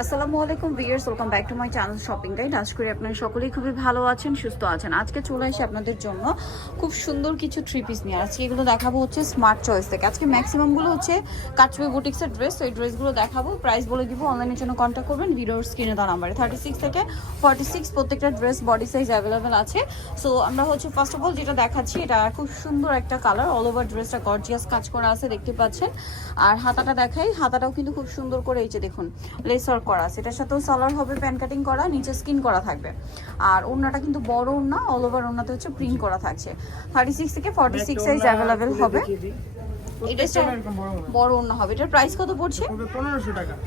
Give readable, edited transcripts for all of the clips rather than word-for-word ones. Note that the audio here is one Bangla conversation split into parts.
আসসালামু আলাইকুম viewers, welcome back to my channel shopping guide. আশা করি আপনারা সকলেই খুবই ভালো আছেন, সুস্থ আছেন। আজকে চলে আসি আপনাদের জন্য খুব সুন্দর কিছু থ্রি পিস নিয়ে। আজকে এগুলো দেখাবো হচ্ছে স্মার্ট চয়েস থেকে। আজকে ম্যাক্সিমামগুলো হচ্ছে কাচবে বুটিক্সের ড্রেস, তো এই ড্রেসগুলো দেখাবো, প্রাইস বলে দিব। অনলাইনের জন্য কন্ট্যাক্ট করবেন ভিডিওর স্ক্রিনে দেওয়া নাম্বারে। 36 থেকে 46 প্রত্যেকটা ড্রেস বডি সাইজ অ্যাভেলেবেল আছে। সো আমরা হচ্ছে ফার্স্ট অফ অল যেটা দেখাচ্ছি, এটা খুব সুন্দর একটা কালার, অল ওভার ড্রেসটা গর্জিয়াস কাজ করা আছে, দেখতে পাচ্ছেন। আর হাতাটা দেখাই, হাতাটাও কিন্তু খুব সুন্দর করে এই যে দেখুন লেস ওয়ার্ক করা আছে। এটার সাথেও সালোয়ার হবে প্যান কাটিং করা, নিচে স্কিন করা থাকবে। আর ওড়নাটা কিন্তু বড় ওড়না, অল ওভার ওড়নাতে হচ্ছে প্রিন্ট করা থাকছে। 36 থেকে 46 সাইজ অ্যাভেলেবেল হবে। এটা বড় ওড়না হবে। এটার প্রাইস কত পড়ছে?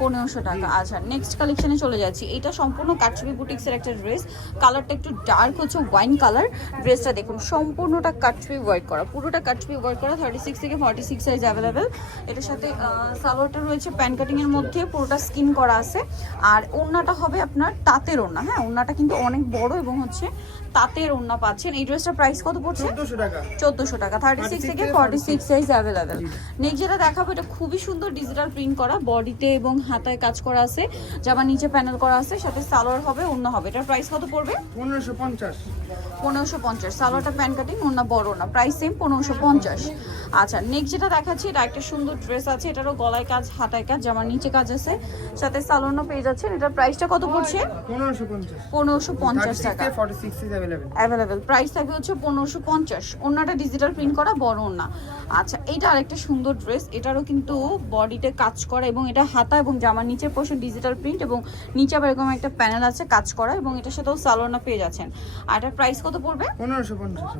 1500 টাকা। আচ্ছা, নেক্সট কালেকশনে চলে যাচ্ছি। এটা সম্পূর্ণ কাটছবি বুটিক্সের একটা ড্রেস, কালারটা একটু ডার্ক হচ্ছে ওয়াইন কালার। ড্রেসটা দেখুন সম্পূর্ণটা কাটছবি ওয়ার্ক করা, পুরোটা কাটছবি ওয়ার্ক করা। 36 থেকে 46 সাইজ অ্যাভেলেবেল। এটার সাথে সালোয়ারটা রয়েছে প্যান কাটিং এর মধ্যে, পুরোটা স্কিন করা আছে। আর ওড়নাটা হবে আপনার তাঁতের ওড়না। হ্যাঁ, ওড়নাটা কিন্তু অনেক বড় এবং হচ্ছে তাঁতের ওড়না পাচ্ছেন। এই ড্রেসটার প্রাইস কত পড়ছে? 1400 টাকা। 36 থেকে 46 সাইজ অ্যাভেলেবেল। নেক্সট যেটা দেখাবো, এটা খুবই সুন্দর ডিজিটাল প্রিন্ট করা, বডিতে এবং হাতায় কাজ করা আছে, জামার নিচে প্যানেল করা আছে, সাথে সালোয়ার হবে, ওড়না হবে। এটার প্রাইস কত পড়বে? 1550। সালোয়ারটা প্যান কাটিং, ওড়না বড় না, প্রাইস সেম 1550। আচ্ছা, নেক্সট যেটা দেখাচ্ছি, এটা একটা সুন্দর ড্রেস আছে, এটারও গলায় কাজ, হাতায় কাজ, জামার নিচে কাজ আছে, সাথে সালোয়ারও পেয়ে যাচ্ছেন। এটার প্রাইসটা কত পড়ছে? 1550 টাকা অ্যাভেলেবেল। প্রাইস থাকবে হচ্ছে 1550। ওড়নাটা ডিজিটাল প্রিন্ট করা, বড় ওড়না। আচ্ছা, এইটা আরেকটা সুন্দর ড্রেস, এটারও কিন্তু বডিতে কাজ করা এবং এটা হাতা এবং জামার নিচের পোর্শন ডিজিটাল প্রিন্ট এবং নিচে আবার এরকম একটা প্যানেল আছে কাজ করা, এবং এটার সাথেও সালোয়ার পেয়ে যাচ্ছেন। আর এটার প্রাইস কত পড়বে?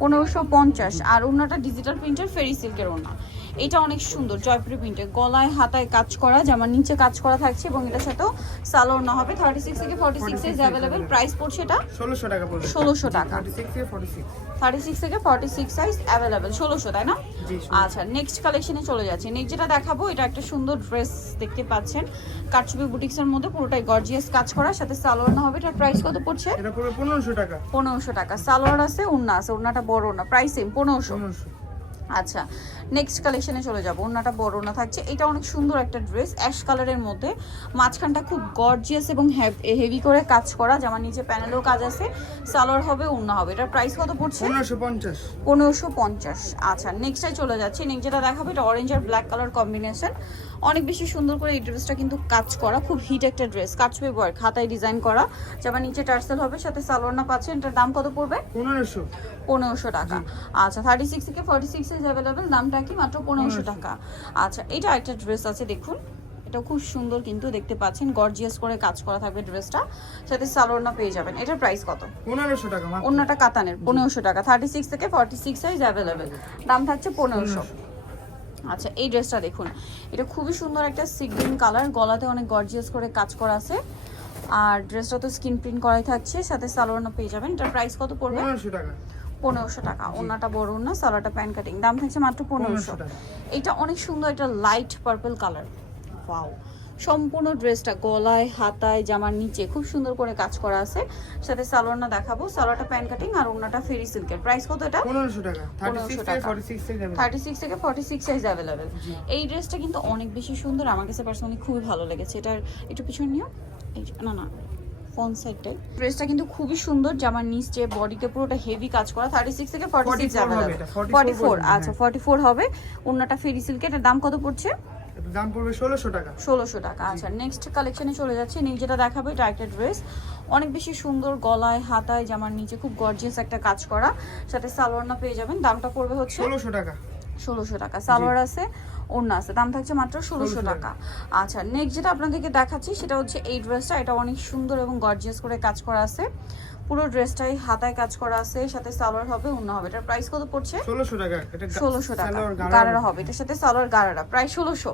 1550। আর ওড়নাটা ডিজিটাল প্রিন্টের ফেরি সিল্কের ওড়না। এটা অনেক সুন্দর জয়পুরি প্রিন্টের, গলায় হাতায় কাজ করা, জামার নিচে কাজ করা থাকছে এবং এটার সাথেও সালোয়ার না হবে। 36 থেকে 46 সাইজ অ্যাভেলেবেল। প্রাইস পড়ছে এটা 1600 টাকা। 36 থেকে 46 সাইজ অ্যাভেলেবেল, 1600, তাই না? আচ্ছা, নেক্সট কালেকশনে চলে যাচ্ছে। নেক্সট যেটা দেখাবো, এটা একটা সুন্দর ড্রেস দেখতে পাচ্ছেন, কাটছবি বুটিক্সের মধ্যে, পুরোটাই গর্জিয়াস কাজ করা, সাথে সালোয়ার না হবে। এটার প্রাইস কত পড়ছে? এটা পুরো 1500 টাকা। 1500 টাকা। সালোয়ার আছে, ওড়না আছে, ওড়নাটা বড় না, প্রাইস সেম 1500। আচ্ছা, নেক্সট কালেকশনে চলে যাব। ওড়নাটা বড় ওড়না থাকছে। এটা অনেক সুন্দর একটা ড্রেস, অ্যাশ কালারের মধ্যে, মাঝখানটা খুব গর্জিয়াস এবং হেভি করে কাজ করা, যেমন নিচে প্যানেলেও কাজ আছে, সালোয়ার হবে, ওড়না হবে। এটার প্রাইস কত পড়ছে? 1550। আচ্ছা, নেক্সটে চলে যাচ্ছি। নেক্সট যেটা দেখাবো, এটা অরেঞ্জ আর ব্ল্যাক কালার কম্বিনেশন, অনেক বেশি সুন্দর করে এই ড্রেসটা কিন্তু কাজ করা, খুব হিট একটা ড্রেস, কাটছবি ওয়ার্ক, হাতায় ডিজাইন করা, যেমন নিচে টার্সেল হবে, সাথে সালোয়ার না পাচ্ছেন। এটার দাম কত পড়বে? 1500 টাকা। আচ্ছা, 36 থেকে 46 সাইজ অ্যাভেলেবেল। দামটা কি? মাত্র 1500 টাকা। আচ্ছা, এটা একটা ড্রেস আছে, দেখুন এটা খুব সুন্দর কিন্তু দেখতে পাচ্ছেন, গর্জিয়াস করে কাজ করা থাকবে ড্রেসটা, সাথে সালোয়ার না পেয়ে যাবেন। এটার প্রাইস কত? 1500 টাকা। অন্যটা কাতানের, 1500 টাকা। 36 থেকে 46 সাইজ অ্যাভেলেবেল। দাম থাকছে 1500। আচ্ছা, এই ড্রেসটা দেখুন, এটা খুবই সুন্দর একটা সি গ্রিন কালার, গলাতে অনেক গর্জিয়াস করে কাজ করা আছে, আর ড্রেসটা তো স্কিন প্রিন্ট করাই থাকছে, সাথে সালোয়ার না পেয়ে যাবেন। এটার প্রাইস কত পড়বে? 1500 টাকা। 1500 টাকা। ওড়নাটা বড় ওড়না, সালোয়ারটা প্যান কাটিং, দাম থাকছে মাত্র 1500 টাকা। এটা অনেক সুন্দর একটা লাইট পার্পল কালার, ওয়াও। সম্পূর্ণ ড্রেসটা গলায়, হাতায়, জামার নিচে খুব সুন্দর করে কাজ করা আছে, সাথে সালোয়ার না দেখাবো, সালোয়ারটা প্যান কাটিং আর ওড়নাটা ফেরি সিল্কের। প্রাইস কত এটা? 1500 টাকা। 1500 টাকা। 36 থেকে 46 সাইজ অ্যাভেলেবেল। এই ড্রেসটা কিন্তু অনেক বেশি সুন্দর, আমার কাছে পার্সোনালি খুবই ভালো লেগেছে। এটার একটু পিছন নিও, এই না ফ্রন্ট সাইডটাই। ড্রেসটা কিন্তু খুবই সুন্দর, জামার নিচে বডিতে পুরোটা হেভি কাজ করা। 36 থেকে 46 অ্যাভেলেবল। 44। আচ্ছা, 44 হবে। ওড়নাটা ফেরি সিল্কের। এটার দাম কত পড়ছে? দাম পড়বে 1600 টাকা। 1600 টাকা। আচ্ছা, নেক্সট কালেকশনে চলে যাচ্ছে। নেক্সট যেটা দেখাবো, এটা একটা ড্রেস, অনেক বেশি সুন্দর, গলায়, হাতায়, জামার নিচে খুব গর্জিয়াস একটা কাজ করা, সাথে সালোয়ার না পেয়ে যাবেন। দামটা পড়বে হচ্ছে 1600 টাকা। 1600 টাকা। সালোয়ার আছে, ওড়না আছে, দাম থাকছে মাত্র 1600 টাকা। আচ্ছা, নেক্সট যেটা আপনাদেরকে দেখাচ্ছি, সেটা হচ্ছে এই ড্রেসটা। এটা অনেক সুন্দর এবং গর্জিয়াস করে কাজ করা আছে, পুরো ড্রেসটাই হাতায় কাজ করা আছে, সাথে সালোয়ার হবে, ওড়না হবে। এটার প্রাইস কত পড়ছে? 1600 টাকা। এটা 1600 টাকা। গারারা হবে, এটার সাথে সালোয়ার গারারা, প্রায় 1600।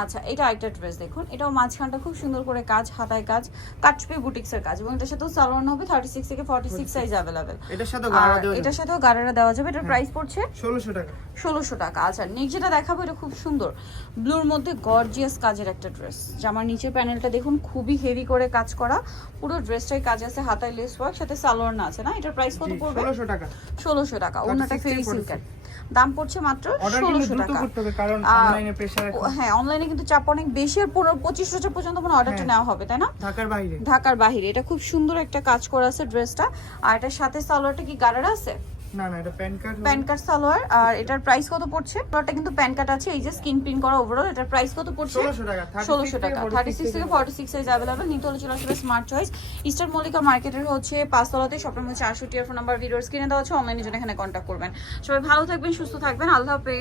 আচ্ছা, এটা একটা ড্রেস দেখুন, এটাও মাঝখানটা খুব সুন্দর করে কাজ, হাতায় কাজ, কাটছবি বুটিক্সের কাজ, এবং এটার সাথেও সালোয়ার হবে। 36 থেকে 46 সাইজ অ্যাভেলেবেল। এটার সাথেও গারারা দেওয়া যাবে। এটার প্রাইস পড়ছে 1600 টাকা। 1600 টাকা। আচ্ছা, নেক্সট যেটা দেখাবো, এটা খুব সুন্দর ব্লুর মধ্যে গর্জিয়াস কাজের একটা ড্রেস, জামার নিচের প্যানেলটা দেখুন খুবই হেভি করে কাজ করা, পুরো ড্রেসটাই কাজ আছে, হাতায় লেস ওয়ার্ক, সাথে সালোয়ার না আছে না। এটার প্রাইস কত পড়বে? 1600 টাকা। 1600 টাকা। ওড়নাটা ফেরি সিল্কের। দাম পড়ছে মাত্র অর্ডার কিন্তু 1600 দ্রুত টাকা। করতে হবে কারণ অনলাইনে প্রেসার আছে। হ্যাঁ, অনলাইনে কিন্তু চাপ অনেক বেশি, আর 25,000 পর্যন্ত কোনো অর্ডারটা হ্যাঁ। নেওয়া হবে, তাই না? ঢাকার বাইরে। ঢাকার বাইরে। এটা খুব সুন্দর একটা কাজ করা আছে ড্রেসটা। আর এটার সাথে সালোয়ারটা কি গাড়ার আছে? না না, এটা pan card. Pan card salwar. আর এটার প্রাইস কত পড়ছে? সালোয়ারটা কিন্তু প্যান কার্ড আছে, এই যে স্কিন প্রিন্ট করা ওভারঅল। এটার প্রাইস কত পড়ছে? 1600 টাকা। 1600 টাকা। 36 থেকে 46 সাইজ अवेलेबल। নিতে হলে চলে আসবে স্মার্ট চয়েস, ইস্টার্ন মল্লিকা মার্কেটের হচ্ছে 5 তলাতে, শপের মধ্যে 64 ফোন নাম্বার ভিডিওর স্ক্রিনে দেওয়া আছে। অনলাইনে জন্য এখানে কন্ট্যাক্ট করবেন। সবাই ভালো থাকবেন, সুস্থ থাকবেন, আল্লাহ হাফেজ।